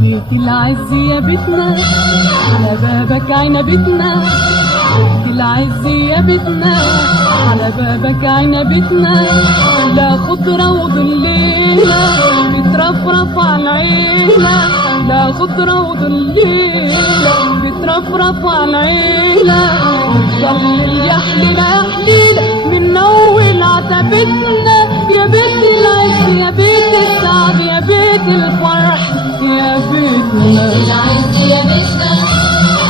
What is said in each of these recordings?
بيت العز يا بيتنا على بابك عنبتنا، بيت العز يا بيتنا على بابك عنبتنا، لا خضرة وظليلة بترفرف على العيلة، لا خضرة وظليلة بترفرف على العيلة، وتضلل يا حليلة يا حليلة من أول عتبتنا، يا بيت العز يا بيت السعد يا بيت الفرح يا بيتنا. بيت العز يا بيتنا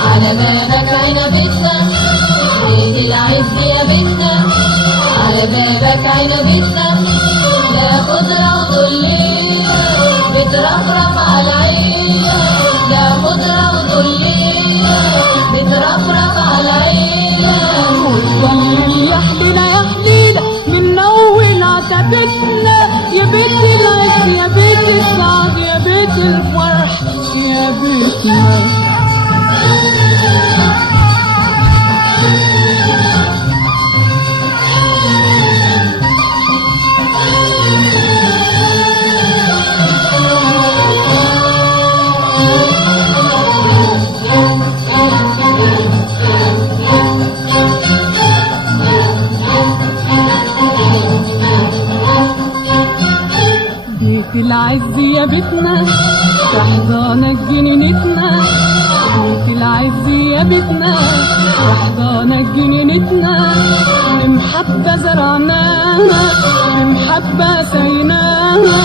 على بابك عنبتنا، بيت العز يا بيتنا على بابك عنبتنا، لا خضرة وظليلة بترفرف على العيلة، لا خضرة وظليلة بترفرف على العيلة، وتضلل يا حليلة يا حليلة من أول عتبتنا، يا بيت العز يا بيت السعد يا بيت الفرح يا بيتنا. بيت العز يا بيتنا في حضانك جنينتنا، بيت العز يا بيتنا في حضانك جنينتنا، بمحبة زرعناها بمحبة سيناها،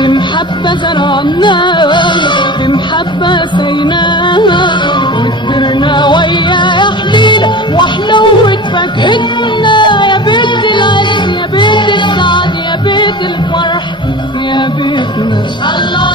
بمحبة زرعناها بمحبة سيناها، وكبرنا ويا يا حليلة وحلوت فاكهتنا، يا بيت العز يا بيت السعد يا بيت الفرح يا بيتنا. الله